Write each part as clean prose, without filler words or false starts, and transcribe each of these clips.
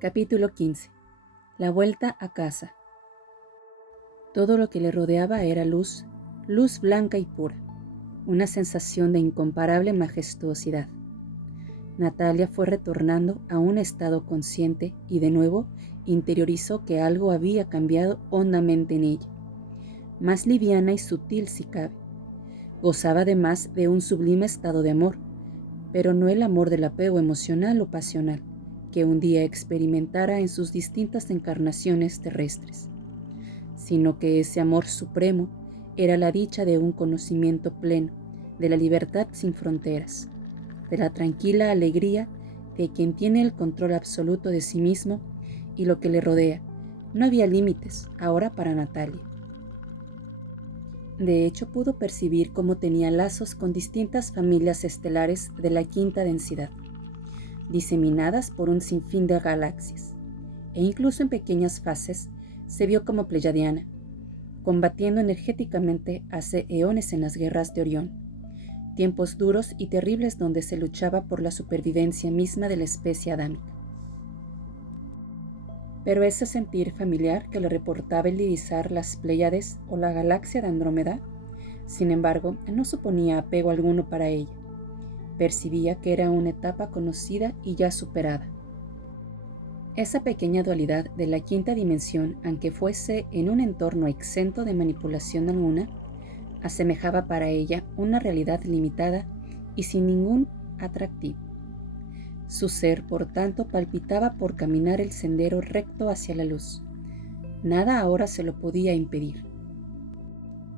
Capítulo 15. La vuelta a casa. Todo lo que le rodeaba era luz, luz blanca y pura, una sensación de incomparable majestuosidad. Natalia fue retornando a un estado consciente y de nuevo interiorizó que algo había cambiado hondamente en ella, más liviana y sutil si cabe. Gozaba además de un sublime estado de amor, pero no el amor del apego emocional o pasional que un día experimentara en sus distintas encarnaciones terrestres, sino que ese amor supremo era la dicha de un conocimiento pleno, de la libertad sin fronteras, de la tranquila alegría de quien tiene el control absoluto de sí mismo y lo que le rodea. No había límites ahora para Natalia. De hecho, pudo percibir cómo tenía lazos con distintas familias estelares de la quinta densidad, diseminadas por un sinfín de galaxias, e incluso en pequeñas fases se vio como pleyadiana, combatiendo energéticamente hace eones en las guerras de Orión, tiempos duros y terribles donde se luchaba por la supervivencia misma de la especie adámica. Pero ese sentir familiar que le reportaba el divisar las Pléyades o la galaxia de Andrómeda, sin embargo, no suponía apego alguno para ella. Percibía que era una etapa conocida y ya superada. Esa pequeña dualidad de la quinta dimensión, aunque fuese en un entorno exento de manipulación alguna, asemejaba para ella una realidad limitada y sin ningún atractivo. Su ser, por tanto, palpitaba por caminar el sendero recto hacia la luz. Nada ahora se lo podía impedir.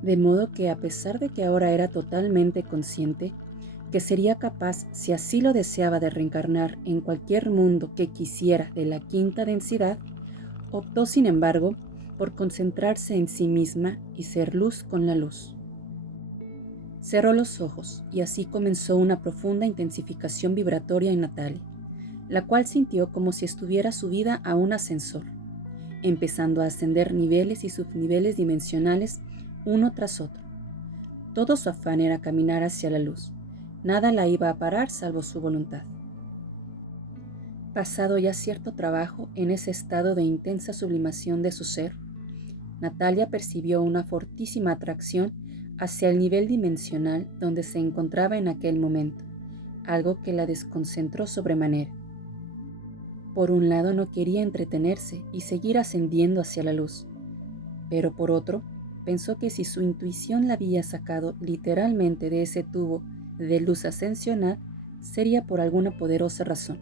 De modo que, a pesar de que ahora era totalmente consciente, que sería capaz, si así lo deseaba, de reencarnar en cualquier mundo que quisiera de la quinta densidad, optó, sin embargo, por concentrarse en sí misma y ser luz con la luz. Cerró los ojos y así comenzó una profunda intensificación vibratoria en Natalia, la cual sintió como si estuviera subida a un ascensor, empezando a ascender niveles y subniveles dimensionales uno tras otro. Todo su afán era caminar hacia la luz. Nada la iba a parar salvo su voluntad. Pasado ya cierto trabajo en ese estado de intensa sublimación de su ser, Natalia percibió una fortísima atracción hacia el nivel dimensional donde se encontraba en aquel momento, algo que la desconcentró sobremanera. Por un lado no quería entretenerse y seguir ascendiendo hacia la luz, pero por otro pensó que si su intuición la había sacado literalmente de ese tubo de luz ascensional, sería por alguna poderosa razón.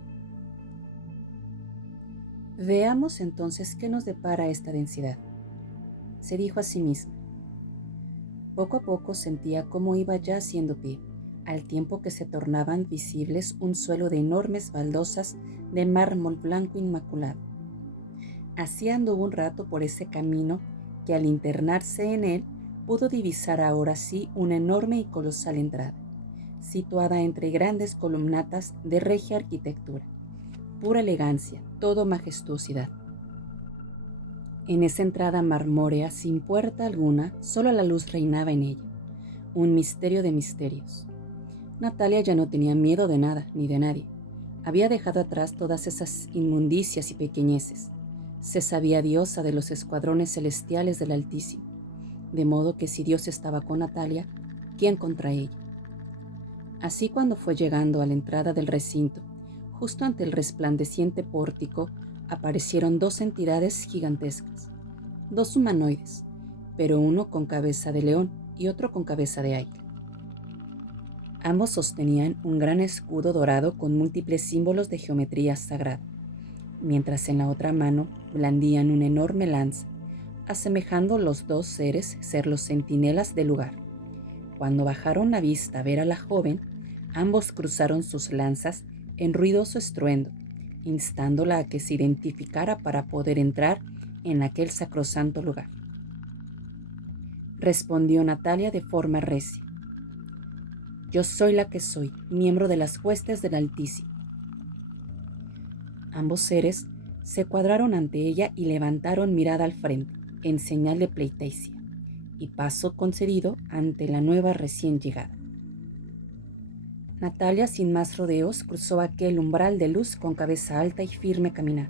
Veamos entonces qué nos depara esta densidad, se dijo a sí misma. Poco a poco sentía cómo iba ya haciendo pie, al tiempo que se tornaban visibles un suelo de enormes baldosas de mármol blanco inmaculado. Así anduvo un rato por ese camino que al internarse en él pudo divisar ahora sí una enorme y colosal entrada, situada entre grandes columnatas de regia arquitectura, pura elegancia, todo majestuosidad. En esa entrada marmórea, sin puerta alguna, solo la luz reinaba en ella, un misterio de misterios. Natalia ya no tenía miedo de nada ni de nadie. Había dejado atrás todas esas inmundicias y pequeñeces. Se sabía diosa de los escuadrones celestiales del Altísimo, de modo que si Dios estaba con Natalia, ¿quién contra ella? Así, cuando fue llegando a la entrada del recinto, justo ante el resplandeciente pórtico, aparecieron dos entidades gigantescas, dos humanoides, pero uno con cabeza de león y otro con cabeza de águila. Ambos sostenían un gran escudo dorado con múltiples símbolos de geometría sagrada, mientras en la otra mano blandían una enorme lanza, asemejando los dos seres ser los centinelas del lugar. Cuando bajaron la vista a ver a la joven, ambos cruzaron sus lanzas en ruidoso estruendo, instándola a que se identificara para poder entrar en aquel sacrosanto lugar. Respondió Natalia de forma recia: «Yo soy la que soy, miembro de las huestes del Altísimo». Ambos seres se cuadraron ante ella y levantaron mirada al frente, en señal de pleitesía, y paso concedido ante la nueva recién llegada. Natalia, sin más rodeos, cruzó aquel umbral de luz con cabeza alta y firme caminar,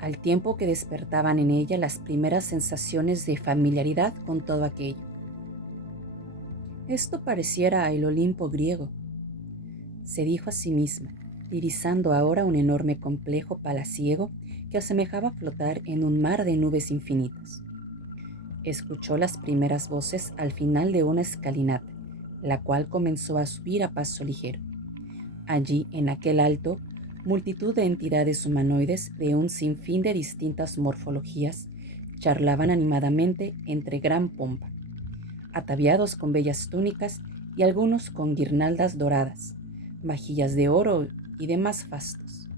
al tiempo que despertaban en ella las primeras sensaciones de familiaridad con todo aquello. Esto pareciera el Olimpo griego, se dijo a sí misma, divisando ahora un enorme complejo palaciego que asemejaba flotar en un mar de nubes infinitas. Escuchó las primeras voces al final de una escalinata, la cual comenzó a subir a paso ligero. Allí, en aquel alto, multitud de entidades humanoides de un sinfín de distintas morfologías charlaban animadamente entre gran pompa, ataviados con bellas túnicas y algunos con guirnaldas doradas, vajillas de oro y demás fastos.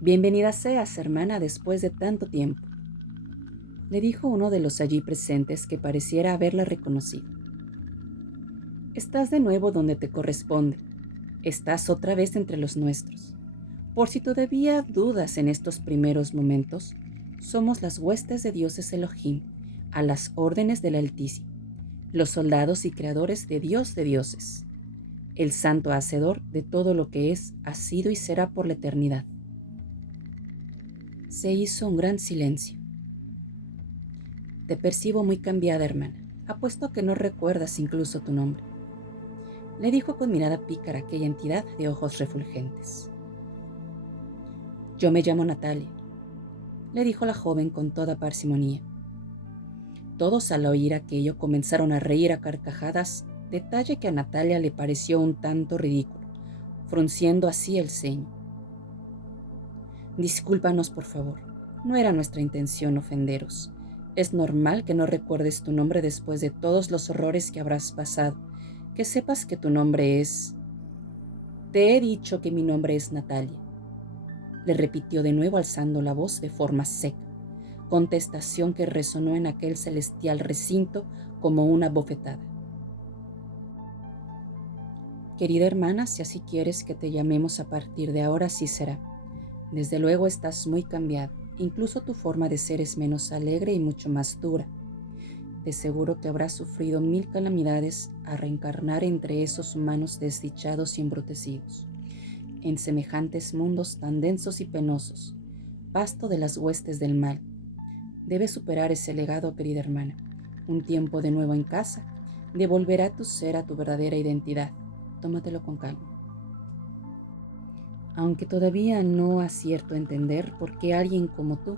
«Bienvenida seas, hermana, después de tanto tiempo», le dijo uno de los allí presentes que pareciera haberla reconocido. «Estás de nuevo donde te corresponde. Estás otra vez entre los nuestros. Por si todavía dudas en estos primeros momentos, somos las huestes de dioses Elohim, a las órdenes del Altísimo, los soldados y creadores de Dios de dioses, el santo hacedor de todo lo que es, ha sido y será por la eternidad». Se hizo un gran silencio. «Te percibo muy cambiada, hermana. Apuesto a que no recuerdas incluso tu nombre», le dijo con mirada pícara aquella entidad de ojos refulgentes. «Yo me llamo Natalia», le dijo la joven con toda parsimonía. Todos al oír aquello comenzaron a reír a carcajadas, detalle que a Natalia le pareció un tanto ridículo, frunciendo así el ceño. «Discúlpanos, por favor. No era nuestra intención ofenderos. Es normal que no recuerdes tu nombre después de todos los horrores que habrás pasado. Que sepas que tu nombre es...». «Te he dicho que mi nombre es Natalia», le repitió de nuevo alzando la voz de forma seca, contestación que resonó en aquel celestial recinto como una bofetada. «Querida hermana, si así quieres que te llamemos a partir de ahora, así será. Desde luego estás muy cambiada, incluso tu forma de ser es menos alegre y mucho más dura. De seguro que habrás sufrido 1000 calamidades a reencarnar entre esos humanos desdichados y embrutecidos, en semejantes mundos tan densos y penosos, pasto de las huestes del mal. Debes superar ese legado, querida hermana. Un tiempo de nuevo en casa devolverá tu ser a tu verdadera identidad. Tómatelo con calma». Aunque todavía no acierto a entender por qué alguien como tú,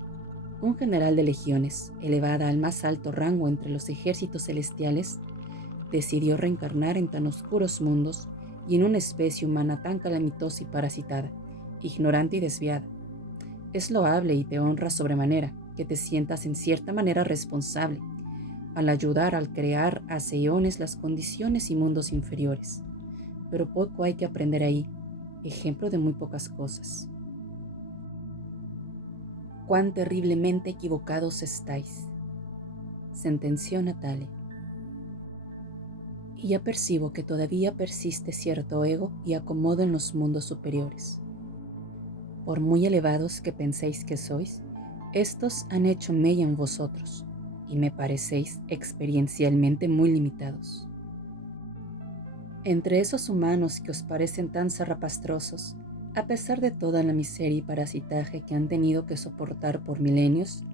un general de legiones, elevada al más alto rango entre los ejércitos celestiales, decidió reencarnar en tan oscuros mundos y en una especie humana tan calamitosa y parasitada, ignorante y desviada. Es loable y te honra sobremanera que te sientas en cierta manera responsable al ayudar al crear hace eones las condiciones y mundos inferiores. Pero poco hay que aprender ahí, ejemplo de muy pocas cosas. «Cuán terriblemente equivocados estáis», sentenció Natalia. «Y ya percibo que todavía persiste cierto ego y acomodo en los mundos superiores. Por muy elevados que penséis que sois, estos han hecho mella en vosotros, y me parecéis experiencialmente muy limitados. Entre esos humanos que os parecen tan zarrapastrosos, a pesar de toda la miseria y parasitaje que han tenido que soportar por milenios,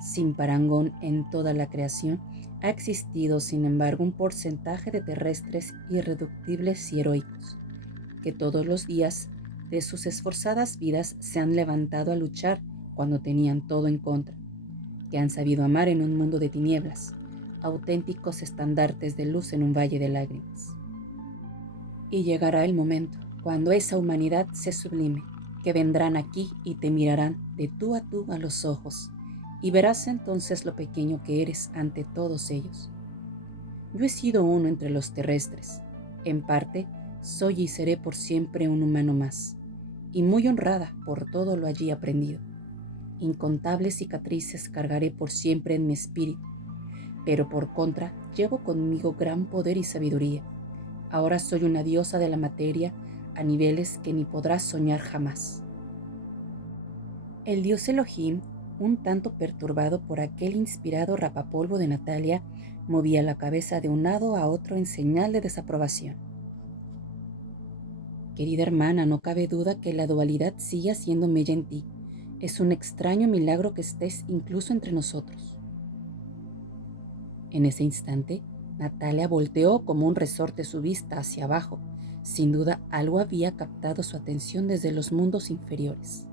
sin parangón en toda la creación, ha existido, sin embargo, un porcentaje de terrestres irreductibles y heroicos, que todos los días de sus esforzadas vidas se han levantado a luchar cuando tenían todo en contra, que han sabido amar en un mundo de tinieblas, auténticos estandartes de luz en un valle de lágrimas. Y llegará el momento, cuando esa humanidad se sublime, que vendrán aquí y te mirarán de tú a los ojos, y verás entonces lo pequeño que eres ante todos ellos. Yo he sido uno entre los terrestres. En parte, soy y seré por siempre un humano más, y muy honrada por todo lo allí aprendido. Incontables cicatrices cargaré por siempre en mi espíritu, pero por contra llevo conmigo gran poder y sabiduría. Ahora soy una diosa de la materia a niveles que ni podrás soñar jamás». El dios Elohim, un tanto perturbado por aquel inspirado rapapolvo de Natalia, movía la cabeza de un lado a otro en señal de desaprobación. «Querida hermana, no cabe duda que la dualidad sigue haciendo mella en ti, Es un extraño milagro que estés incluso entre nosotros. En ese instante, Natalia volteó como un resorte su vista hacia abajo. Sin duda, algo había captado su atención desde los mundos inferiores.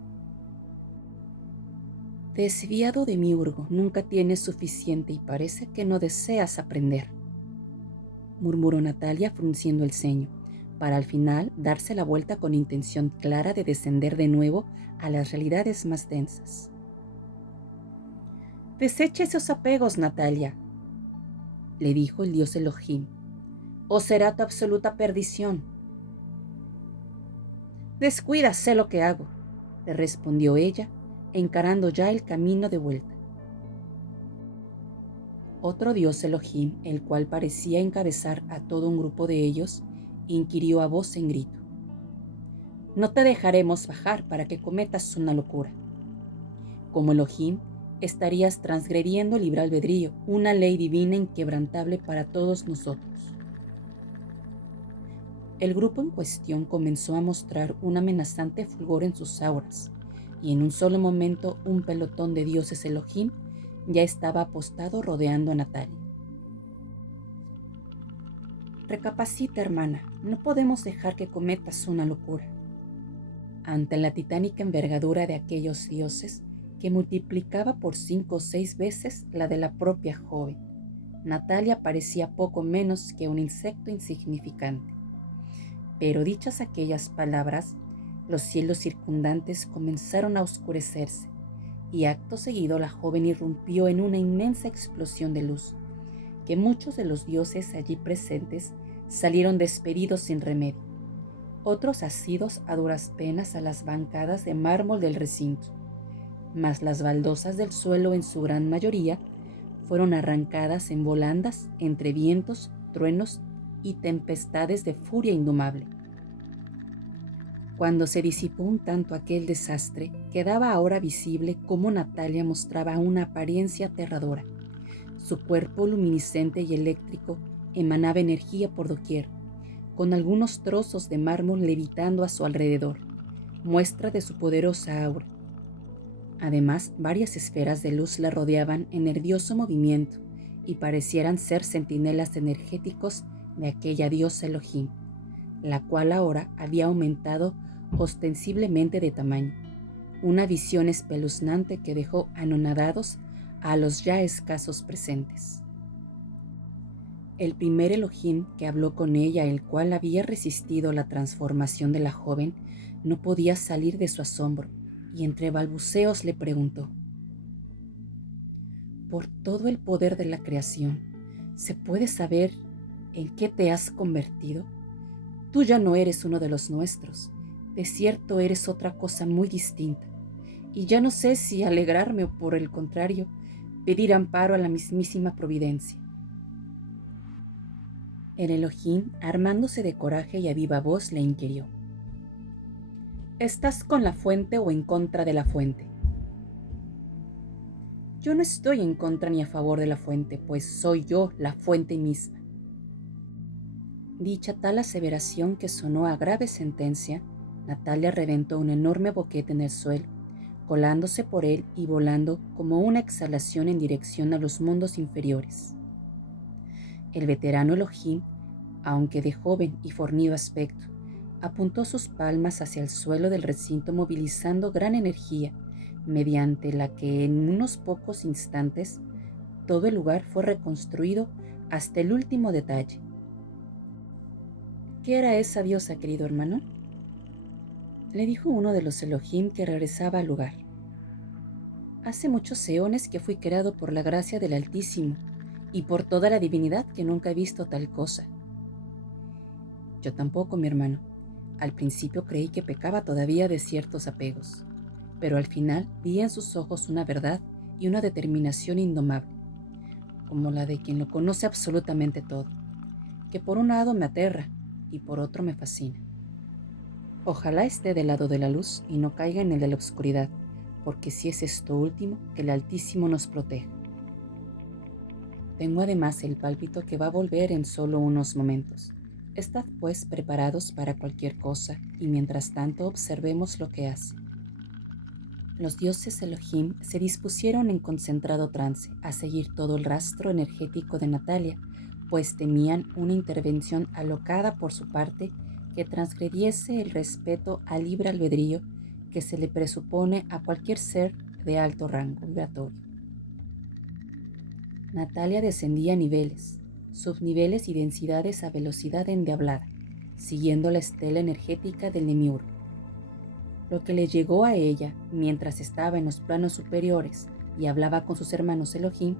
Desviado de miurgo, nunca tienes suficiente y parece que no deseas aprender, murmuró Natalia frunciendo el ceño, para al final darse la vuelta con intención clara de descender de nuevo a las realidades más densas. Desecha esos apegos, Natalia, le dijo el dios Elohim, o será tu absoluta perdición. Descuida, sé lo que hago, le respondió ella, encarando ya el camino de vuelta. Otro dios Elohim, el cual parecía encabezar a todo un grupo de ellos, inquirió a voz en grito. No te dejaremos bajar para que cometas una locura. Como Elohim, estarías transgrediendo el libre albedrío, una ley divina inquebrantable para todos nosotros. El grupo en cuestión comenzó a mostrar un amenazante fulgor en sus auras, y en un solo momento un pelotón de dioses Elohim ya estaba apostado rodeando a Natalia. Recapacita, hermana, no podemos dejar que cometas una locura. Ante la titánica envergadura de aquellos dioses, que multiplicaba por 5 o 6 veces la de la propia joven, Natalia parecía poco menos que un insecto insignificante. Pero dichas aquellas palabras, los cielos circundantes comenzaron a oscurecerse, y acto seguido la joven irrumpió en una inmensa explosión de luz, que muchos de los dioses allí presentes salieron despedidos sin remedio, otros asidos a duras penas a las bancadas de mármol del recinto, mas las baldosas del suelo en su gran mayoría fueron arrancadas en volandas entre vientos, truenos y tempestades de furia indomable. Cuando se disipó un tanto aquel desastre, quedaba ahora visible cómo Natalia mostraba una apariencia aterradora. Su cuerpo luminiscente y eléctrico emanaba energía por doquier, con algunos trozos de mármol levitando a su alrededor, muestra de su poderosa aura. Además, varias esferas de luz la rodeaban en nervioso movimiento y parecieran ser centinelas energéticos de aquella diosa Elohim, la cual ahora había aumentado ostensiblemente de tamaño, una visión espeluznante que dejó anonadados a los ya escasos presentes. El primer Elohim que habló con ella, el cual había resistido la transformación de la joven, no podía salir de su asombro, y entre balbuceos le preguntó: «Por todo el poder de la creación, ¿se puede saber en qué te has convertido? Tú ya no eres uno de los nuestros, de cierto eres otra cosa muy distinta, y ya no sé si alegrarme o por el contrario, pedir amparo a la mismísima providencia». El Elohim, armándose de coraje y a viva voz, le inquirió: ¿estás con la fuente o en contra de la fuente? Yo no estoy en contra ni a favor de la fuente, pues soy yo la fuente misma. Dicha tal aseveración que sonó a grave sentencia, Natalia reventó un enorme boquete en el suelo, colándose por él y volando como una exhalación en dirección a los mundos inferiores. El veterano Elohim, aunque de joven y fornido aspecto, apuntó sus palmas hacia el suelo del recinto movilizando gran energía, mediante la que en unos pocos instantes todo el lugar fue reconstruido hasta el último detalle. ¿Qué era esa diosa, querido hermano?, le dijo uno de los Elohim que regresaba al lugar. Hace muchos eones que fui creado por la gracia del Altísimo y por toda la divinidad que nunca he visto tal cosa. Yo tampoco, mi hermano. Al principio creí que pecaba todavía de ciertos apegos, pero al final vi en sus ojos una verdad y una determinación indomable, como la de quien lo conoce absolutamente todo, que por un lado me aterra y por otro me fascina. Ojalá esté del lado de la luz y no caiga en el de la oscuridad, porque si es esto último, que el Altísimo nos proteja. Tengo además el pálpito que va a volver en solo unos momentos. Estad pues preparados para cualquier cosa y mientras tanto observemos lo que hace. Los dioses Elohim se dispusieron en concentrado trance a seguir todo el rastro energético de Natalia, pues temían una intervención alocada por su parte que transgrediese el respeto al libre albedrío que se le presupone a cualquier ser de alto rango vibratorio. Natalia descendía niveles, subniveles y densidades a velocidad endiablada, siguiendo la estela energética del Demiurgo. Lo que le llegó a ella mientras estaba en los planos superiores y hablaba con sus hermanos Elohim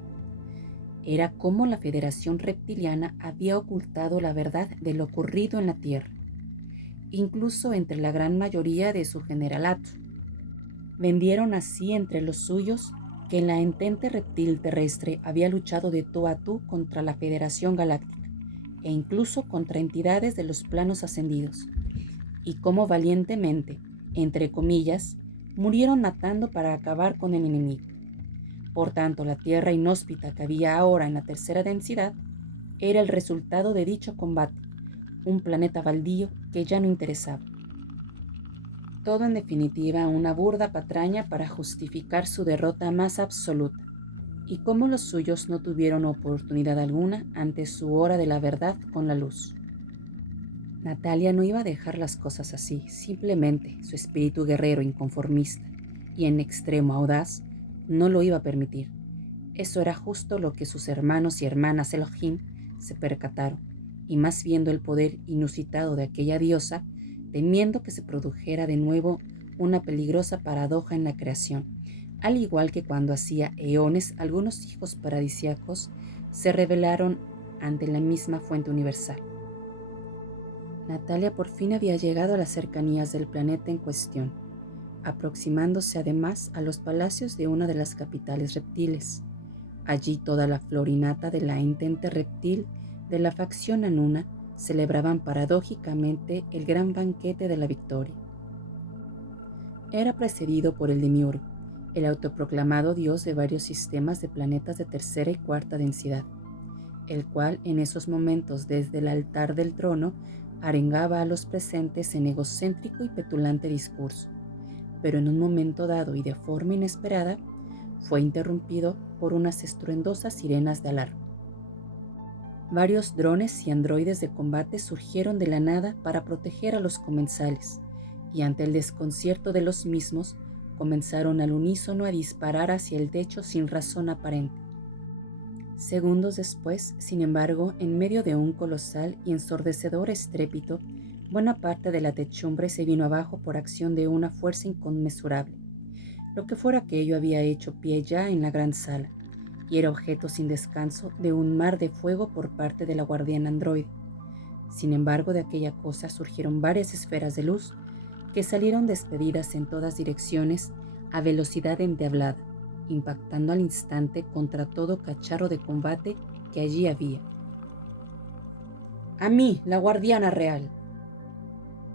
era cómo la Federación Reptiliana había ocultado la verdad de lo ocurrido en la Tierra, incluso entre la gran mayoría de su generalato. Vendieron así entre los suyos que la entente reptil terrestre había luchado de tú a tú contra la Federación Galáctica e incluso contra entidades de los planos ascendidos, y cómo valientemente, entre comillas, murieron matando para acabar con el enemigo. Por tanto, la tierra inhóspita que había ahora en la tercera densidad era el resultado de dicho combate, un planeta baldío que ya no interesaba. Todo en definitiva una burda patraña para justificar su derrota más absoluta, y cómo los suyos no tuvieron oportunidad alguna ante su hora de la verdad con la luz. Natalia no iba a dejar las cosas así, simplemente su espíritu guerrero inconformista y en extremo audaz no lo iba a permitir. Eso era justo lo que sus hermanos y hermanas Elohim se percataron, y más viendo el poder inusitado de aquella diosa, temiendo que se produjera de nuevo una peligrosa paradoja en la creación, al igual que cuando hacía eones algunos hijos paradisíacos se rebelaron ante la misma fuente universal. Natalia por fin había llegado a las cercanías del planeta en cuestión, aproximándose además a los palacios de una de las capitales reptiles. Allí toda la florinata de la entente reptil de la facción Anuna celebraban paradójicamente el gran banquete de la victoria. Era precedido por el Demiurgo, el autoproclamado dios de varios sistemas de planetas de tercera y cuarta densidad, el cual en esos momentos desde el altar del trono arengaba a los presentes en egocéntrico y petulante discurso, pero en un momento dado y de forma inesperada fue interrumpido por unas estruendosas sirenas de alarma. Varios drones y androides de combate surgieron de la nada para proteger a los comensales, y ante el desconcierto de los mismos, comenzaron al unísono a disparar hacia el techo sin razón aparente. Segundos después, sin embargo, en medio de un colosal y ensordecedor estrépito, buena parte de la techumbre se vino abajo por acción de una fuerza inconmensurable. Lo que fuera aquello había hecho pie ya en la gran sala, y era objeto sin descanso de un mar de fuego por parte de la guardiana androide. Sin embargo, de aquella cosa surgieron varias esferas de luz que salieron despedidas en todas direcciones a velocidad endiablada, impactando al instante contra todo cacharro de combate que allí había. «¡A mí, la guardiana real!»,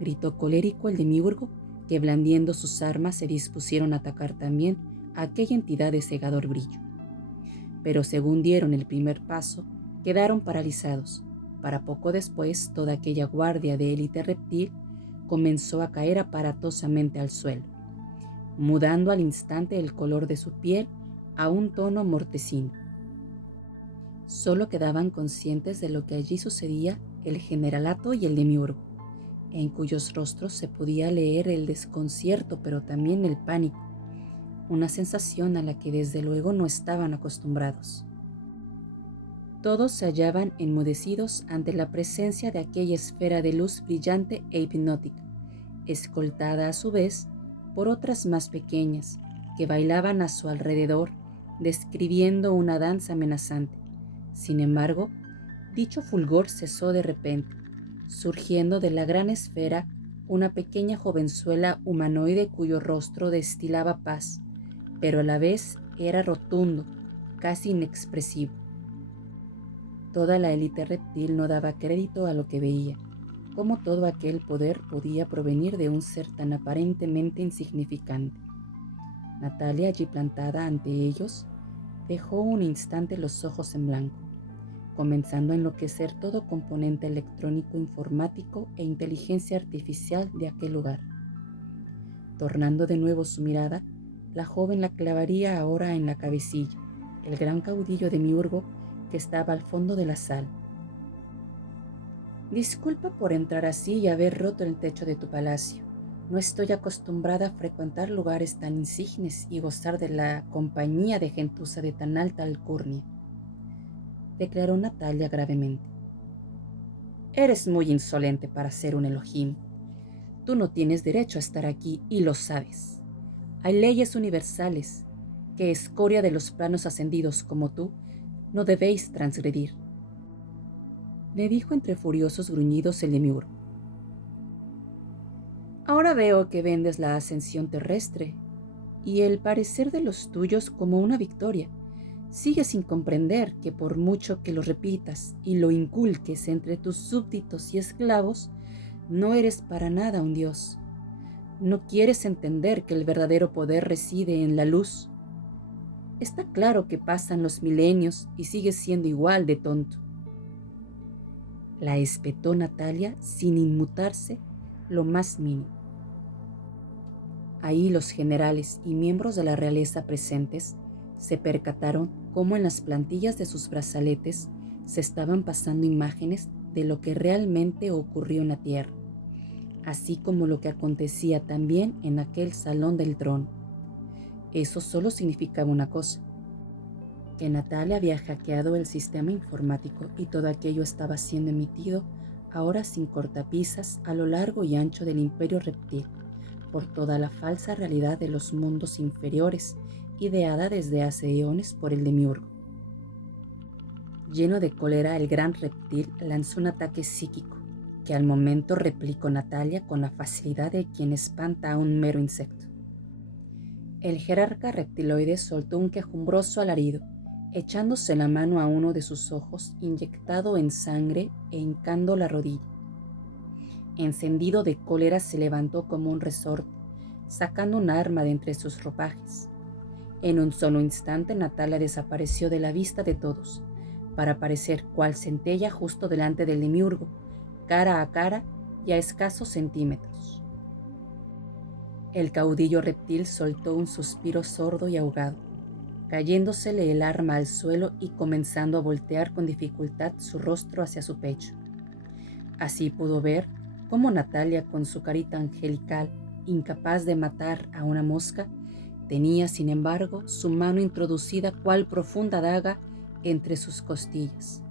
gritó colérico el Demiurgo, que blandiendo sus armas se dispusieron a atacar también a aquella entidad de cegador brillo. Pero según dieron el primer paso, quedaron paralizados. Para poco después, toda aquella guardia de élite reptil comenzó a caer aparatosamente al suelo, mudando al instante el color de su piel a un tono mortecino. Solo quedaban conscientes de lo que allí sucedía el generalato y el Demiurgo, en cuyos rostros se podía leer el desconcierto pero también el pánico, una sensación a la que desde luego no estaban acostumbrados. Todos se hallaban enmudecidos ante la presencia de aquella esfera de luz brillante e hipnótica, escoltada a su vez por otras más pequeñas que bailaban a su alrededor, describiendo una danza amenazante. Sin embargo, dicho fulgor cesó de repente, surgiendo de la gran esfera una pequeña jovenzuela humanoide cuyo rostro destilaba paz, pero a la vez era rotundo, casi inexpresivo. Toda la élite reptil no daba crédito a lo que veía. ¿Cómo todo aquel poder podía provenir de un ser tan aparentemente insignificante? Natalia, allí plantada ante ellos, dejó un instante los ojos en blanco, comenzando a enloquecer todo componente electrónico, informático e inteligencia artificial de aquel lugar. Tornando de nuevo su mirada, la joven la clavaría ahora en la cabecilla, el gran caudillo demiurgo que estaba al fondo de la sala. Disculpa por entrar así y haber roto el techo de tu palacio. No estoy acostumbrada a frecuentar lugares tan insignes y gozar de la compañía de gentuza de tan alta alcurnia, declaró Natalia gravemente. Eres muy insolente para ser un Elohim. Tú no tienes derecho a estar aquí y lo sabes. Hay leyes universales que, escoria de los planos ascendidos como tú, no debéis transgredir, le dijo entre furiosos gruñidos el demiurgo. Ahora veo que vendes la ascensión terrestre y el parecer de los tuyos como una victoria. Sigues sin comprender que por mucho que lo repitas y lo inculques entre tus súbditos y esclavos, no eres para nada un dios. No quieres entender que el verdadero poder reside en la luz. Está claro que pasan los milenios y sigues siendo igual de tonto. La espetó Natalia sin inmutarse lo más mínimo. Ahí los generales y miembros de la realeza presentes se percataron cómo en las plantillas de sus brazaletes se estaban pasando imágenes de lo que realmente ocurrió en la tierra, así como lo que acontecía también en aquel salón del trono. Eso solo significaba una cosa, que Natalia había hackeado el sistema informático y todo aquello estaba siendo emitido ahora sin cortapisas a lo largo y ancho del imperio reptil, por toda la falsa realidad de los mundos inferiores, ideada desde hace eones por el demiurgo. Lleno de cólera, el gran reptil lanzó un ataque psíquico, que al momento replicó Natalia con la facilidad de quien espanta a un mero insecto. El jerarca reptiloide soltó un quejumbroso alarido, echándose la mano a uno de sus ojos inyectado en sangre e hincando la rodilla. Encendido de cólera, se levantó como un resorte, sacando un arma de entre sus ropajes. En un solo instante, Natalia desapareció de la vista de todos, para aparecer cual centella justo delante del demiurgo, cara a cara y a escasos centímetros. El caudillo reptil soltó un suspiro sordo y ahogado, cayéndosele el arma al suelo y comenzando a voltear con dificultad su rostro hacia su pecho. Así pudo ver cómo Natalia, con su carita angelical, incapaz de matar a una mosca, tenía, sin embargo, su mano introducida cual profunda daga entre sus costillas.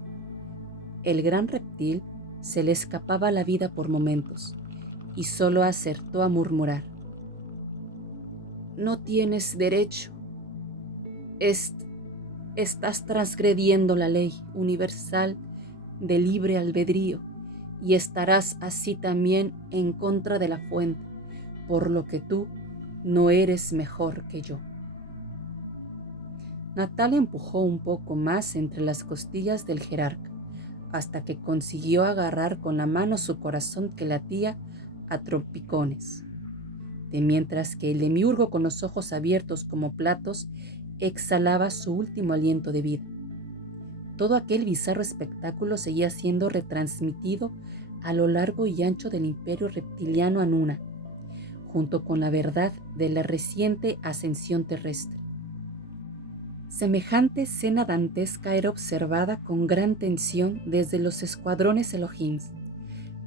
El gran reptil se le escapaba la vida por momentos y solo acertó a murmurar: «No tienes derecho. Estás transgrediendo la ley universal de libre albedrío y estarás así también en contra de la fuente, por lo que tú no eres mejor que yo». Natalia empujó un poco más entre las costillas del jerarca, hasta que consiguió agarrar con la mano su corazón que latía a trompicones, de mientras que el demiurgo, con los ojos abiertos como platos, exhalaba su último aliento de vida. Todo aquel bizarro espectáculo seguía siendo retransmitido a lo largo y ancho del imperio reptiliano Anuna, junto con la verdad de la reciente ascensión terrestre. Semejante escena dantesca era observada con gran tensión desde los escuadrones Elohims,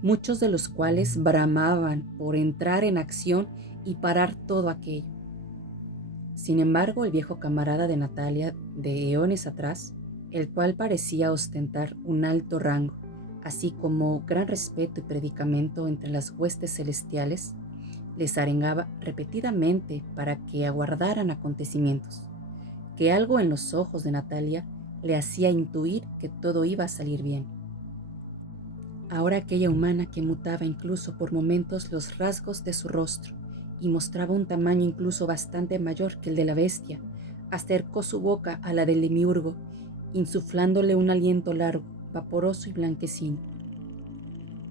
muchos de los cuales bramaban por entrar en acción y parar todo aquello. Sin embargo, el viejo camarada de Natalia de eones atrás, el cual parecía ostentar un alto rango, así como gran respeto y predicamento entre las huestes celestiales, les arengaba repetidamente para que aguardaran acontecimientos, que algo en los ojos de Natalia le hacía intuir que todo iba a salir bien. Ahora aquella humana que mutaba incluso por momentos los rasgos de su rostro y mostraba un tamaño incluso bastante mayor que el de la bestia, acercó su boca a la del demiurgo, insuflándole un aliento largo, vaporoso y blanquecino.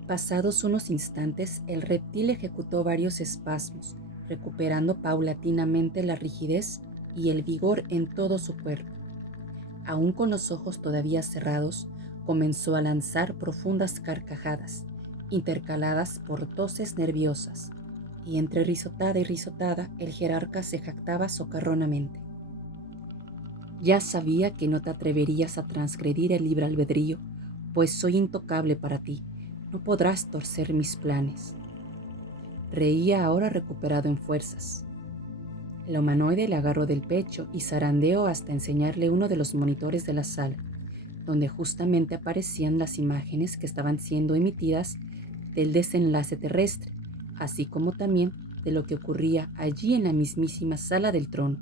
Pasados unos instantes, el reptil ejecutó varios espasmos, recuperando paulatinamente la rigidez y el vigor en todo su cuerpo. Aún con los ojos todavía cerrados, comenzó a lanzar profundas carcajadas, intercaladas por toses nerviosas. y entre risotada y risotada el jerarca se jactaba socarronamente. Ya sabía que no te atreverías a transgredir el libre albedrío, pues soy intocable para ti, no podrás torcer mis planes. Reía ahora recuperado en fuerzas. El humanoide le agarró del pecho y zarandeó hasta enseñarle uno de los monitores de la sala, donde justamente aparecían las imágenes que estaban siendo emitidas del desenlace terrestre, así como también de lo que ocurría allí en la mismísima sala del trono,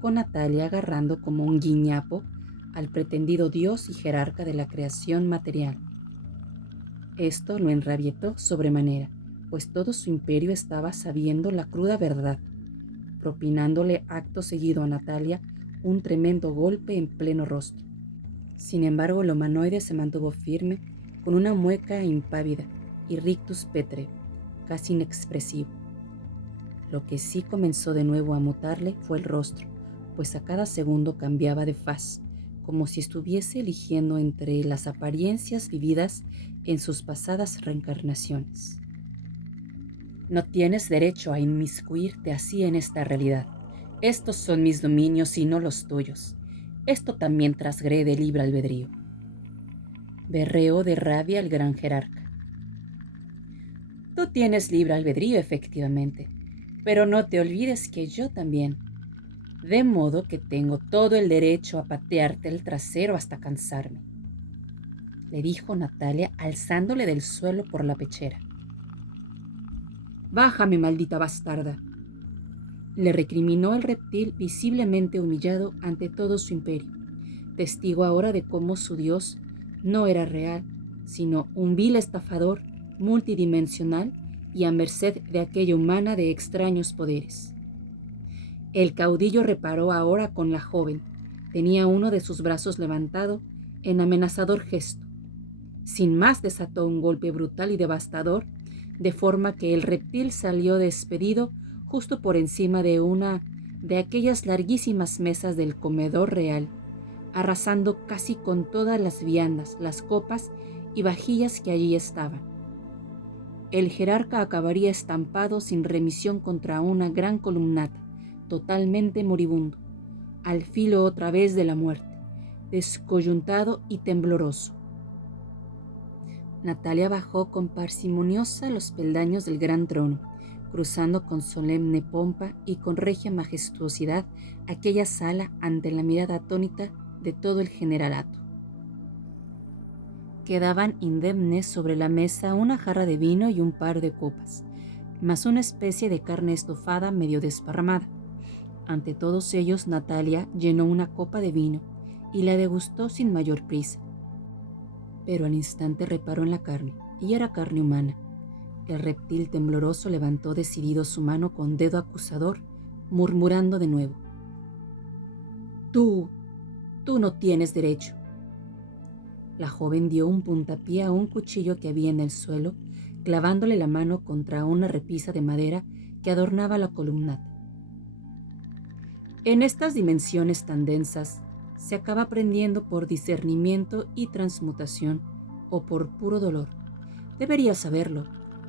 con Natalia agarrando como un guiñapo al pretendido dios y jerarca de la creación material. Esto lo enrabietó sobremanera, pues todo su imperio estaba sabiendo la cruda verdad, propinándole acto seguido a Natalia un tremendo golpe en pleno rostro. Sin embargo, el humanoide se mantuvo firme, con una mueca impávida y rictus petreo, casi inexpresivo. Lo que sí comenzó de nuevo a mutarle fue el rostro, pues a cada segundo cambiaba de faz, como si estuviese eligiendo entre las apariencias vividas en sus pasadas reencarnaciones. No tienes derecho a inmiscuirte así en esta realidad. Estos son mis dominios y no los tuyos. Esto también transgrede el libre albedrío. Berreó de rabia el gran jerarca. Tú tienes libre albedrío, efectivamente, pero no te olvides que yo también. De modo que tengo todo el derecho a patearte el trasero hasta cansarme, le dijo Natalia alzándole del suelo por la pechera. Bájame, maldita bastarda, le recriminó el reptil visiblemente humillado ante todo su imperio, testigo ahora de cómo su dios no era real, sino un vil estafador multidimensional y a merced de aquella humana de extraños poderes. El caudillo reparó ahora con la joven. Tenía uno de sus brazos levantado en amenazador gesto. Sin más desató un golpe brutal y devastador, de forma que el reptil salió despedido justo por encima de una de aquellas larguísimas mesas del comedor real, arrasando casi con todas las viandas, las copas y vajillas que allí estaban. El jerarca acabaría estampado sin remisión contra una gran columnata, totalmente moribundo, al filo otra vez de la muerte, descoyuntado y tembloroso. Natalia bajó con parsimoniosa los peldaños del gran trono, cruzando con solemne pompa y con regia majestuosidad aquella sala ante la mirada atónita de todo el generalato. Quedaban indemnes sobre la mesa una jarra de vino y un par de copas, más una especie de carne estofada medio desparramada. Ante todos ellos, Natalia llenó una copa de vino y la degustó sin mayor prisa. Pero al instante reparó en la carne, y era carne humana. El reptil tembloroso levantó decidido su mano con dedo acusador, murmurando de nuevo: Tú no tienes derecho. La joven dio un puntapié a un cuchillo que había en el suelo, clavándole la mano contra una repisa de madera que adornaba la columnata. En estas dimensiones tan densas, se acaba aprendiendo por discernimiento y transmutación, o por puro dolor. Deberías saberlo,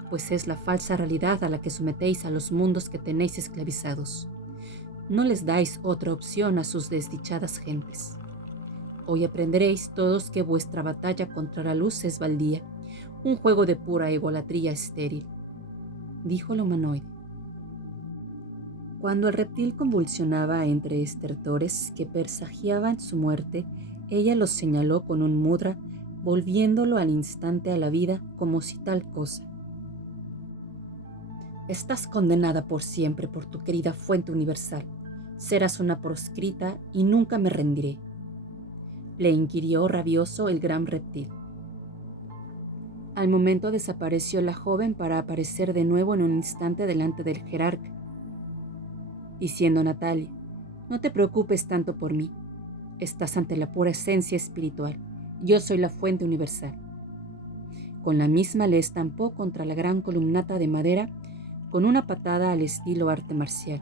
pues es la falsa realidad a la que sometéis a los mundos que tenéis esclavizados. No les dais otra opción a sus desdichadas gentes. Hoy aprenderéis todos que vuestra batalla contra la luz es baldía, un juego de pura egolatría estéril, dijo el humanoide. Cuando el reptil convulsionaba entre estertores que presagiaban su muerte, ella los señaló con un mudra, volviéndolo al instante a la vida como si tal cosa. Estás condenada por siempre por tu querida fuente universal. Serás una proscrita y nunca me rendiré, le inquirió rabioso el gran reptil. Al momento desapareció la joven para aparecer de nuevo en un instante delante del jerarca, diciendo a Natalia: no te preocupes tanto por mí. Estás ante la pura esencia espiritual. Yo soy la fuente universal. Con la misma le estampó contra la gran columnata de madera con una patada al estilo arte marcial,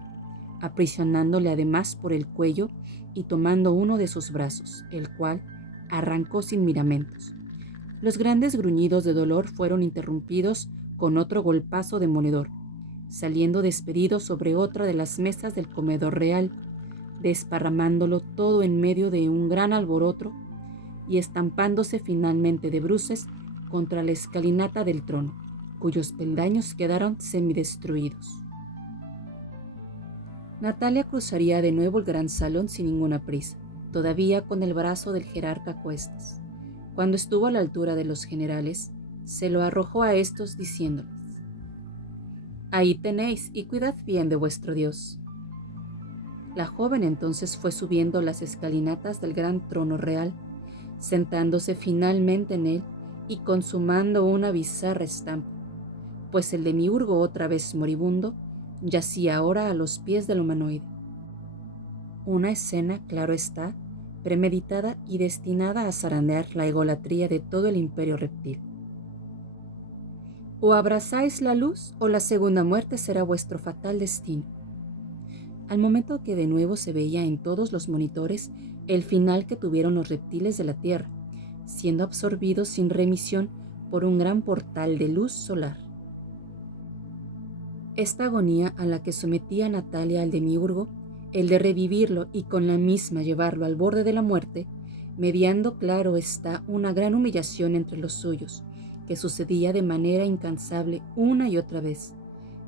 aprisionándole además por el cuello y tomando uno de sus brazos, el cual arrancó sin miramientos. Los grandes gruñidos de dolor fueron interrumpidos con otro golpazo demoledor, saliendo despedido sobre otra de las mesas del comedor real, desparramándolo todo en medio de un gran alboroto y estampándose finalmente de bruces contra la escalinata del trono, cuyos peldaños quedaron semidestruidos. Natalia cruzaría de nuevo el gran salón sin ninguna prisa, todavía con el brazo del jerarca a cuestas. Cuando estuvo a la altura de los generales, se lo arrojó a estos diciéndoles: «Ahí tenéis, y cuidad bien de vuestro Dios». La joven entonces fue subiendo las escalinatas del gran trono real, sentándose finalmente en él y consumando una bizarra estampa, pues el demiurgo, otra vez moribundo, yacía ahora a los pies del humanoide. Una escena, claro está, premeditada y destinada a zarandear la egolatría de todo el imperio reptil. O abrazáis la luz o la segunda muerte será vuestro fatal destino. Al momento que de nuevo se veía en todos los monitores el final que tuvieron los reptiles de la Tierra, siendo absorbidos sin remisión por un gran portal de luz solar. Esta agonía a la que sometía Natalia al demiurgo, el de revivirlo y con la misma llevarlo al borde de la muerte, mediando claro está una gran humillación entre los suyos, que sucedía de manera incansable una y otra vez,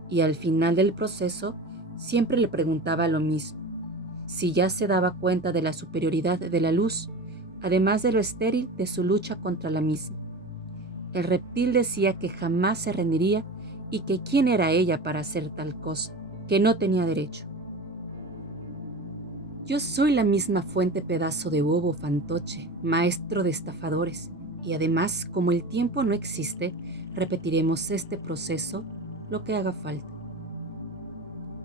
y al final del proceso siempre le preguntaba lo mismo, si ya se daba cuenta de la superioridad de la luz, además de lo estéril de su lucha contra la misma. El reptil decía que jamás se rendiría y que quién era ella para hacer tal cosa, que no tenía derecho. Yo soy la misma fuente, pedazo de bobo fantoche, maestro de estafadores, y además, como el tiempo no existe, repetiremos este proceso lo que haga falta.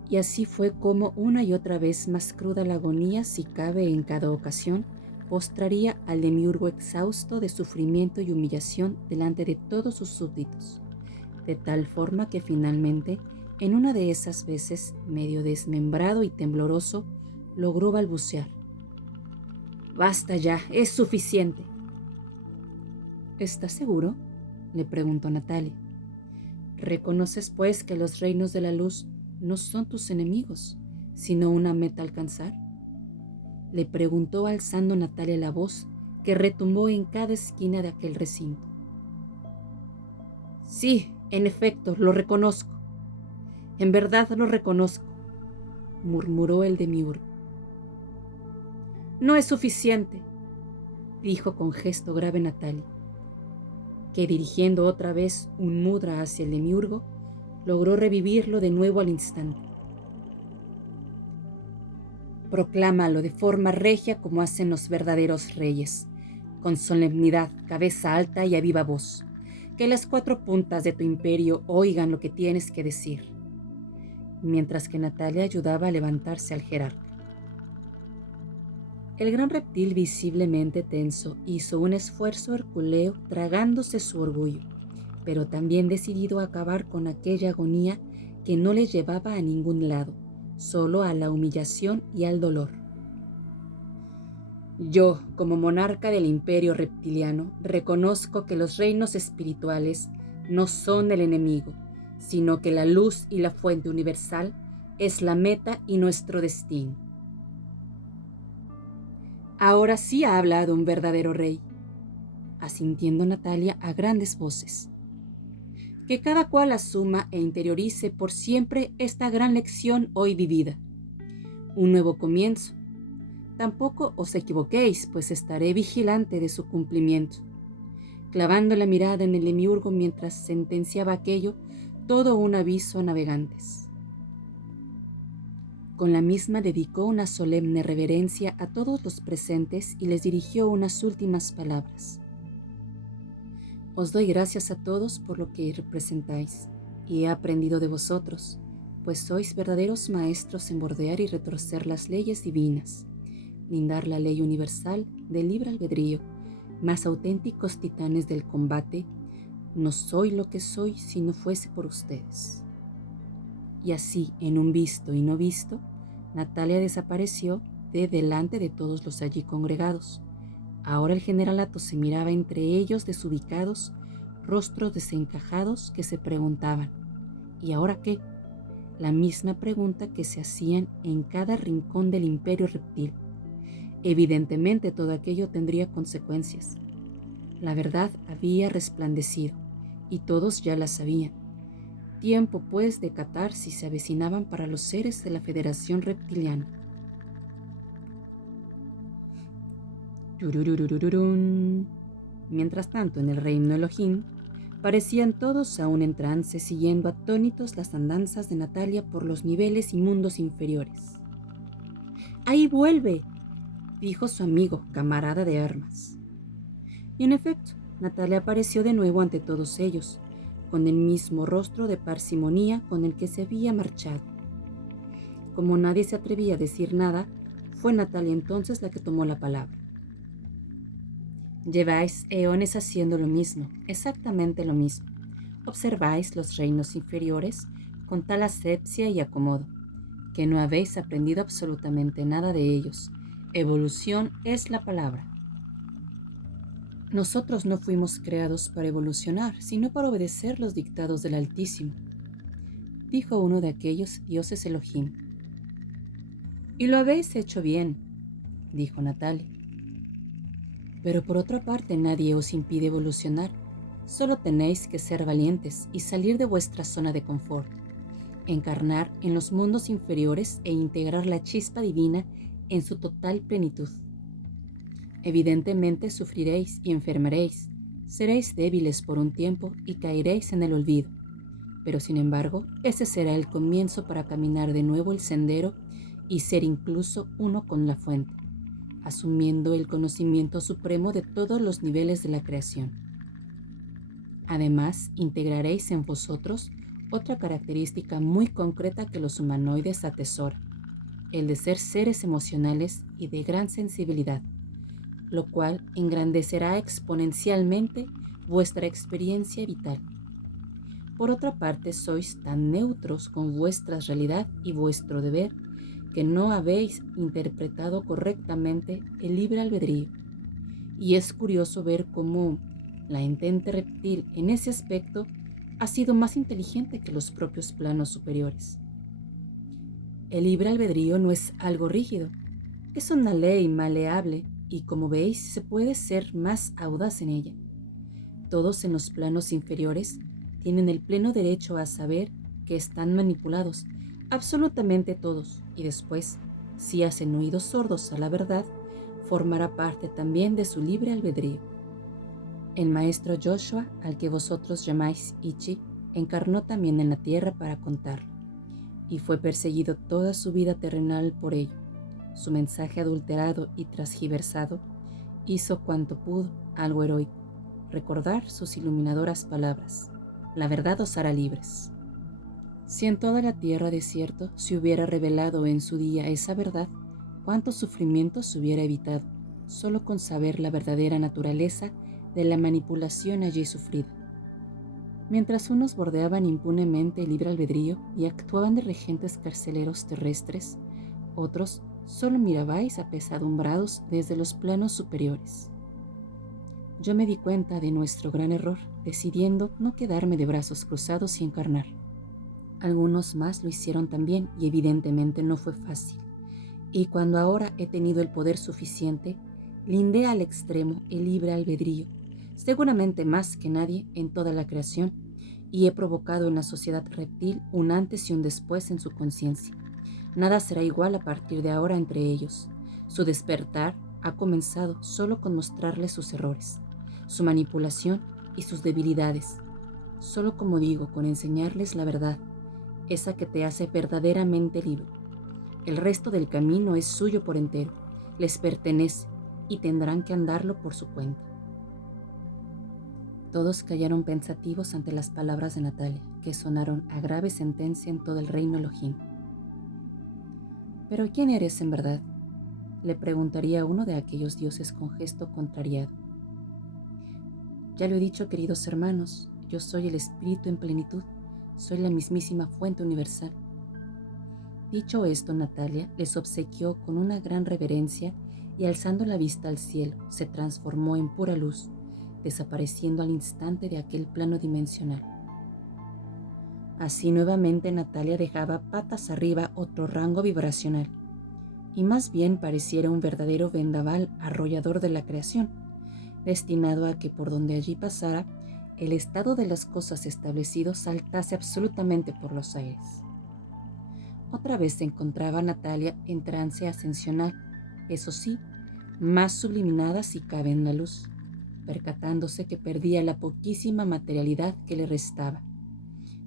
Y así fue como una y otra vez, más cruda la agonía, si cabe en cada ocasión, postraría al demiurgo exhausto de sufrimiento y humillación delante de todos sus súbditos, de tal forma que finalmente, en una de esas veces, medio desmembrado y tembloroso, logró balbucear: «Basta ya, es suficiente». «¿Estás seguro?», le preguntó Natalia. «¿Reconoces pues que los reinos de la luz no son tus enemigos, sino una meta a alcanzar?», le preguntó alzando Natalia la voz que retumbó en cada esquina de aquel recinto. «Sí, en efecto, lo reconozco. En verdad lo reconozco», murmuró el demiurgo. «No es suficiente», dijo con gesto grave Natalia, que dirigiendo otra vez un mudra hacia el demiurgo, logró revivirlo de nuevo al instante. «Proclámalo de forma regia como hacen los verdaderos reyes, con solemnidad, cabeza alta y a viva voz. Que las cuatro puntas de tu imperio oigan lo que tienes que decir», mientras que Natalia ayudaba a levantarse al jerarca. El gran reptil, visiblemente tenso, hizo un esfuerzo hercúleo tragándose su orgullo, pero también decidido a acabar con aquella agonía que no le llevaba a ningún lado, solo a la humillación y al dolor. «Yo, como monarca del imperio reptiliano, reconozco que los reinos espirituales no son el enemigo, sino que la luz y la fuente universal es la meta y nuestro destino». «Ahora sí ha hablado un verdadero rey», asintiendo Natalia a grandes voces. «Que cada cual asuma e interiorice por siempre esta gran lección hoy vivida. Un nuevo comienzo. Tampoco os equivoquéis, pues estaré vigilante de su cumplimiento». Clavando la mirada en el demiurgo mientras sentenciaba aquello, todo un aviso a navegantes. Con la misma dedicó una solemne reverencia a todos los presentes y les dirigió unas últimas palabras. «Os doy gracias a todos por lo que representáis, y he aprendido de vosotros, pues sois verdaderos maestros en bordear y retorcer las leyes divinas, blindar la ley universal del libre albedrío, más auténticos titanes del combate. No soy lo que soy si no fuese por ustedes». Y así, en un visto y no visto, Natalia desapareció de delante de todos los allí congregados. Ahora el generalato se miraba entre ellos desubicados, rostros desencajados que se preguntaban: ¿y ahora qué? la misma pregunta que se hacían en cada rincón del imperio reptil. Evidentemente todo aquello tendría consecuencias. La verdad había resplandecido, y todos ya la sabían. Tiempo, pues, de catarsis se avecinaban para los seres de la Federación Reptiliana. Turururururún. Mientras tanto, en el reino Elohim, parecían todos aún en trance, siguiendo atónitos las andanzas de Natalia por los niveles y mundos inferiores. ¡Ahí vuelve!, dijo su amigo, camarada de armas. Y en efecto, Natalia apareció de nuevo ante todos ellos, con el mismo rostro de parsimonía con el que se había marchado. Como nadie se atrevía a decir nada, fue Natalia entonces la que tomó la palabra. Lleváis eones haciendo lo mismo, exactamente lo mismo. Observáis los reinos inferiores con tal asepsia y acomodo, que no habéis aprendido absolutamente nada de ellos. Evolución es la palabra. Nosotros no fuimos creados para evolucionar, sino para obedecer los dictados del Altísimo, dijo uno de aquellos dioses Elohim. Y lo habéis hecho bien, dijo Natalia. Pero por otra parte nadie os impide evolucionar. Solo tenéis que ser valientes y salir de vuestra zona de confort, encarnar en los mundos inferiores e integrar la chispa divina en su total plenitud. Evidentemente sufriréis y enfermaréis, seréis débiles por un tiempo y caeréis en el olvido, pero sin embargo ese será el comienzo para caminar de nuevo el sendero y ser incluso uno con la fuente, asumiendo el conocimiento supremo de todos los niveles de la creación. Además, integraréis en vosotros otra característica muy concreta que los humanoides atesoran, el de ser seres emocionales y de gran sensibilidad, lo cual engrandecerá exponencialmente vuestra experiencia vital. Por otra parte, sois tan neutros con vuestra realidad y vuestro deber que no habéis interpretado correctamente el libre albedrío. Y es curioso ver cómo la entente reptil en ese aspecto ha sido más inteligente que los propios planos superiores. El libre albedrío no es algo rígido, es una ley maleable y, como veis, se puede ser más audaz en ella. Todos en los planos inferiores tienen el pleno derecho a saber que están manipulados, absolutamente todos, y después, si hacen oídos sordos a la verdad, formará parte también de su libre albedrío. El maestro Joshua, al que vosotros llamáis Ichi, encarnó también en la tierra para contarlo, y fue perseguido toda su vida terrenal por ello. Su mensaje adulterado y transgiversado hizo cuanto pudo, algo heroico, recordar sus iluminadoras palabras: la verdad os hará libres. Si en toda la tierra desierto se hubiera revelado en su día esa verdad, cuántos sufrimientos se hubiera evitado, solo con saber la verdadera naturaleza de la manipulación allí sufrida. Mientras unos bordeaban impunemente el libre albedrío y actuaban de regentes carceleros terrestres, otros solo mirabais apesadumbrados desde los planos superiores. Yo me di cuenta de nuestro gran error, decidiendo no quedarme de brazos cruzados y encarnar. Algunos más lo hicieron también y evidentemente no fue fácil. Y cuando ahora he tenido el poder suficiente, lindé al extremo el libre albedrío, seguramente más que nadie en toda la creación, y he provocado en la sociedad reptil un antes y un después en su conciencia. Nada será igual a partir de ahora entre ellos. Su despertar ha comenzado solo con mostrarles sus errores, su manipulación y sus debilidades. Solo, como digo, con enseñarles la verdad, esa que te hace verdaderamente libre. El resto del camino es suyo por entero, les pertenece y tendrán que andarlo por su cuenta. Todos callaron pensativos ante las palabras de Natalia, que sonaron a grave sentencia en todo el reino Elohim. ¿Pero quién eres en verdad?, le preguntaría uno de aquellos dioses con gesto contrariado. Ya lo he dicho, queridos hermanos, yo soy el Espíritu en plenitud, soy la mismísima fuente universal. Dicho esto, Natalia les obsequió con una gran reverencia y, alzando la vista al cielo, se transformó en pura luz, desapareciendo al instante de aquel plano dimensional. Así nuevamente Natalia dejaba patas arriba otro rango vibracional, y más bien pareciera un verdadero vendaval arrollador de la creación, destinado a que por donde allí pasara, el estado de las cosas establecido saltase absolutamente por los aires. Otra vez se encontraba Natalia en trance ascensional, eso sí, más subliminada si cabe en la luz, percatándose que perdía la poquísima materialidad que le restaba,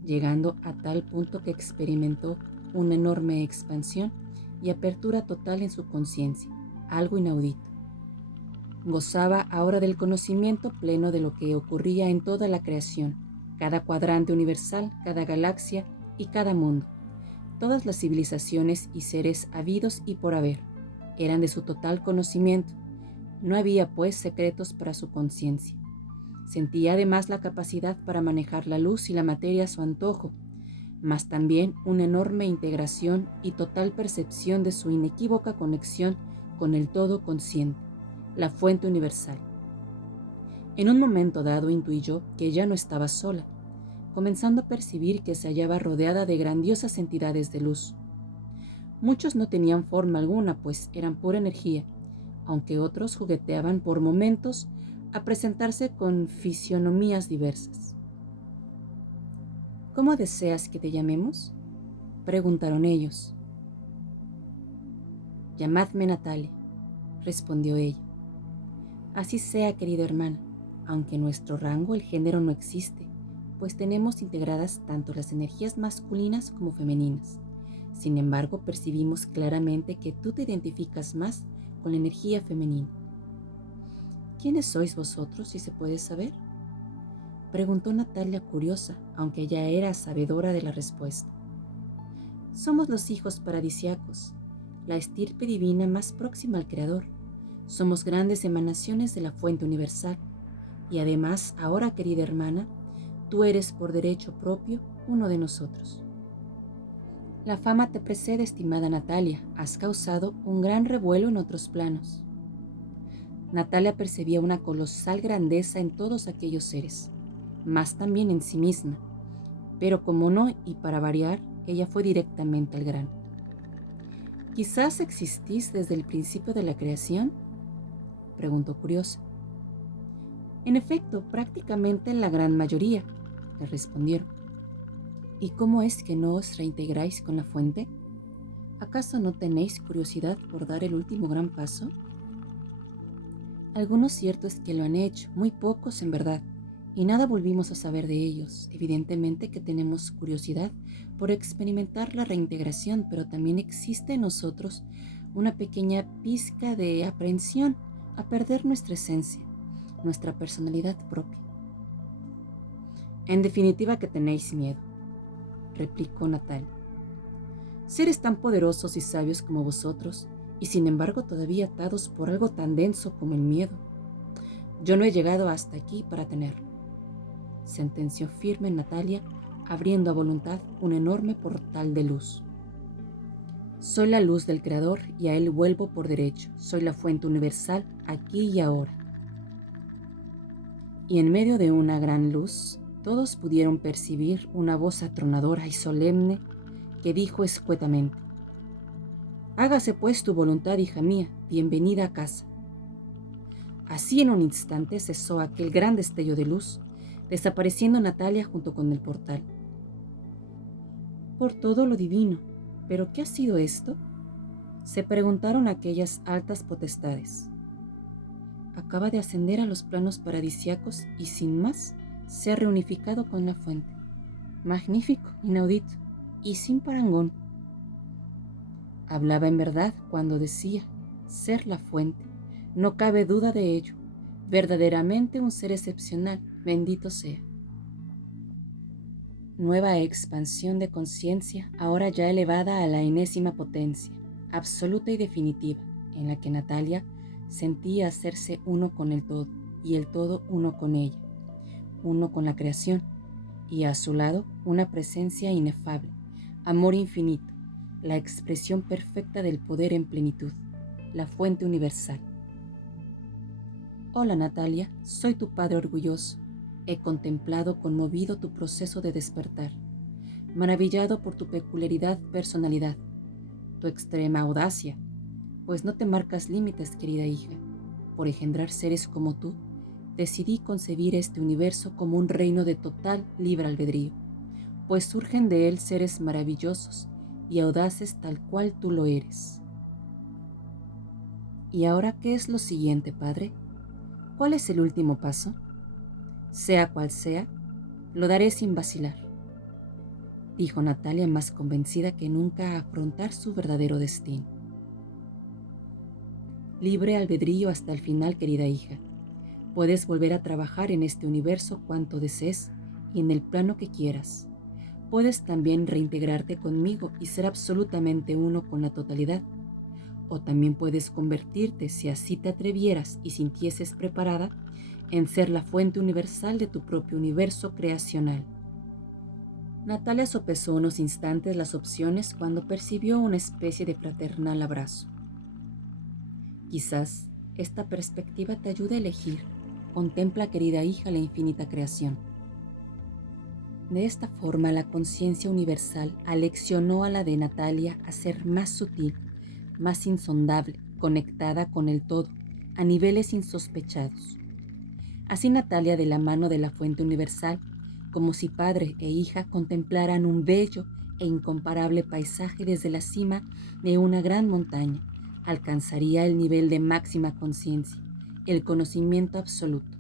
llegando a tal punto que experimentó una enorme expansión y apertura total en su conciencia, algo inaudito. Gozaba ahora del conocimiento pleno de lo que ocurría en toda la creación, cada cuadrante universal, cada galaxia y cada mundo. Todas las civilizaciones y seres habidos y por haber eran de su total conocimiento. No había, pues, secretos para su conciencia. Sentía además la capacidad para manejar la luz y la materia a su antojo, mas también una enorme integración y total percepción de su inequívoca conexión con el todo consciente, la fuente universal. En un momento dado intuyó que ya no estaba sola, comenzando a percibir que se hallaba rodeada de grandiosas entidades de luz. Muchos no tenían forma alguna, pues eran pura energía, aunque otros jugueteaban por momentos a presentarse con fisionomías diversas. ¿Cómo deseas que te llamemos?, preguntaron ellos. Llamadme Natalia, respondió ella. Así sea, querida hermana, aunque en nuestro rango el género no existe, pues tenemos integradas tanto las energías masculinas como femeninas. Sin embargo, percibimos claramente que tú te identificas más con la energía femenina. ¿Quiénes sois vosotros, si se puede saber?, preguntó Natalia curiosa, aunque ya era sabedora de la respuesta. Somos los hijos paradisiacos, la estirpe divina más próxima al Creador. Somos grandes emanaciones de la fuente universal. Y además, ahora, querida hermana, tú eres por derecho propio uno de nosotros. La fama te precede, estimada Natalia. Has causado un gran revuelo en otros planos. Natalia percibía una colosal grandeza en todos aquellos seres, más también en sí misma. Pero como no, y para variar, ella fue directamente al grano. ¿Quizás existís desde el principio de la creación?, preguntó curiosa. En efecto, prácticamente la gran mayoría, le respondieron. ¿Y cómo es que no os reintegráis con la fuente? ¿Acaso no tenéis curiosidad por dar el último gran paso? Algunos cierto es que lo han hecho, muy pocos en verdad, y nada volvimos a saber de ellos. Evidentemente que tenemos curiosidad por experimentar la reintegración, pero también existe en nosotros una pequeña pizca de aprehensión a perder nuestra esencia, nuestra personalidad propia. En definitiva que tenéis miedo, replicó Natalia. Seres tan poderosos y sabios como vosotros, y sin embargo todavía atados por algo tan denso como el miedo. Yo no he llegado hasta aquí para tenerlo, sentenció firme Natalia, abriendo a voluntad un enorme portal de luz. Soy la luz del Creador y a Él vuelvo por derecho. Soy la fuente universal aquí y ahora. Y en medio de una gran luz, todos pudieron percibir una voz atronadora y solemne que dijo escuetamente: Hágase pues tu voluntad, hija mía, bienvenida a casa. Así en un instante cesó aquel gran destello de luz, desapareciendo Natalia junto con el portal. Por todo lo divino, ¿pero qué ha sido esto?, se preguntaron aquellas altas potestades. Acaba de ascender a los planos paradisiacos y sin más se ha reunificado con la fuente. Magnífico, inaudito y sin parangón. Hablaba en verdad cuando decía ser la fuente. No cabe duda de ello. Verdaderamente un ser excepcional, bendito sea. Nueva expansión de conciencia, ahora ya elevada a la enésima potencia, absoluta y definitiva, en la que Natalia sentía hacerse uno con el todo, y el todo uno con ella, uno con la creación, y a su lado una presencia inefable, amor infinito, la expresión perfecta del poder en plenitud, la fuente universal. Hola Natalia, soy tu padre orgulloso. He contemplado conmovido tu proceso de despertar. maravillado por tu peculiaridad personalidad, tu extrema audacia, pues no te marcas límites, querida hija. Por engendrar seres como tú, decidí concebir este universo como un reino de total libre albedrío, pues surgen de él seres maravillosos y audaces tal cual tú lo eres. ¿Y ahora qué es lo siguiente, padre? ¿Cuál es el último paso? Sea cual sea, lo daré sin vacilar, dijo Natalia más convencida que nunca a afrontar su verdadero destino. Libre albedrío hasta el final, querida hija. Puedes volver a trabajar en este universo cuanto desees y en el plano que quieras. Puedes también reintegrarte conmigo y ser absolutamente uno con la totalidad. O también puedes convertirte, si así te atrevieras y sintieses preparada, en ser la fuente universal de tu propio universo creacional. Natalia sopesó unos instantes las opciones cuando percibió una especie de fraternal abrazo. Quizás esta perspectiva te ayude a elegir. Contempla, querida hija, la infinita creación. De esta forma, la conciencia universal aleccionó a la de Natalia a ser más sutil, más insondable, conectada con el todo, a niveles insospechados. Así Natalia, de la mano de la fuente universal, como si padre e hija contemplaran un bello e incomparable paisaje desde la cima de una gran montaña, alcanzaría el nivel de máxima conciencia, el conocimiento absoluto.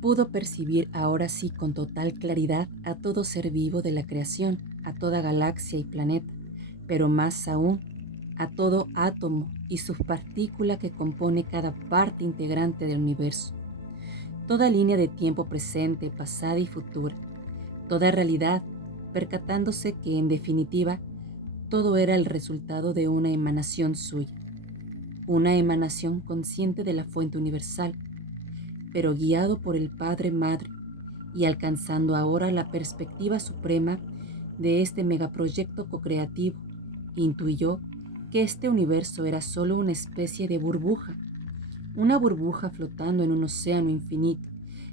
Pudo percibir ahora sí con total claridad a todo ser vivo de la creación, a toda galaxia y planeta, pero más aún a todo átomo y subpartícula que compone cada parte integrante del universo. Toda línea de tiempo presente, pasada y futura, toda realidad, percatándose que, en definitiva, todo era el resultado de una emanación suya, una emanación consciente de la fuente universal, pero guiado por el Padre Madre y alcanzando ahora la perspectiva suprema de este megaproyecto co-creativo, intuyó que este universo era solo una especie de burbuja, una burbuja flotando en un océano infinito,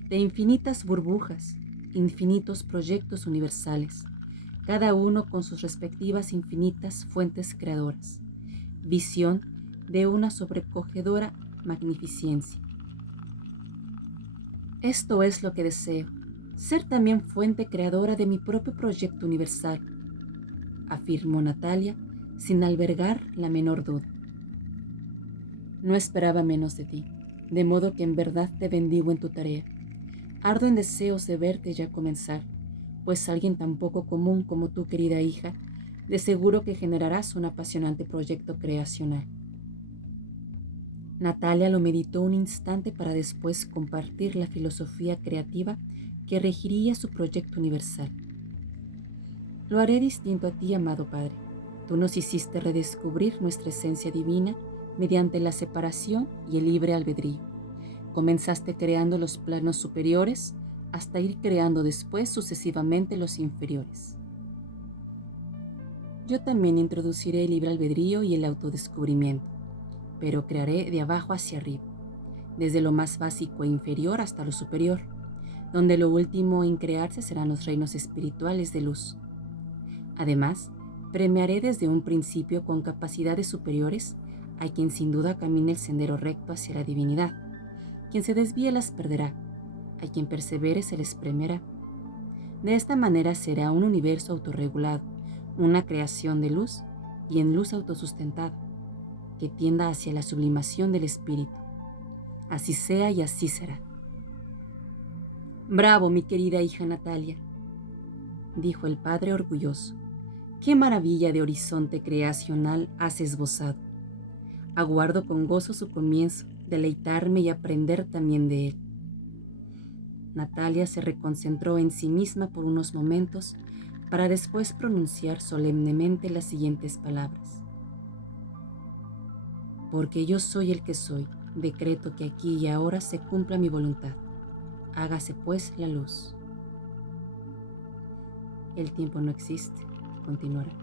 de infinitas burbujas, infinitos proyectos universales, cada uno con sus respectivas infinitas fuentes creadoras, visión de una sobrecogedora magnificencia. Esto es lo que deseo, ser también fuente creadora de mi propio proyecto universal, afirmó Natalia sin albergar la menor duda. No esperaba menos de ti, de modo que en verdad te bendigo en tu tarea. Ardo en deseos de verte ya comenzar, pues alguien tan poco común como tu querida hija, de seguro que generarás un apasionante proyecto creacional. Natalia lo meditó un instante para después compartir la filosofía creativa que regiría su proyecto universal. Lo haré distinto a ti, amado Padre. Tú nos hiciste redescubrir nuestra esencia divina mediante la separación y el libre albedrío. Comenzaste creando los planos superiores hasta ir creando después sucesivamente los inferiores. Yo también introduciré el libre albedrío y el autodescubrimiento, pero crearé de abajo hacia arriba, desde lo más básico e inferior hasta lo superior, donde lo último en crearse serán los reinos espirituales de luz. Además, premiaré desde un principio con capacidades superiores a quien sin duda camine el sendero recto hacia la divinidad. Quien se desvíe las perderá, a quien persevere se les premiará. De esta manera será un universo autorregulado, una creación de luz y en luz autosustentada, que tienda hacia la sublimación del espíritu. Así sea y así será. Bravo, mi querida hija Natalia, dijo el padre orgulloso. Qué maravilla de horizonte creacional has esbozado. Aguardo con gozo su comienzo, deleitarme y aprender también de él. Natalia se reconcentró en sí misma por unos momentos para después pronunciar solemnemente las siguientes palabras. Porque yo soy el que soy, decreto que aquí y ahora se cumpla mi voluntad. Hágase pues la luz. El tiempo no existe, continuará.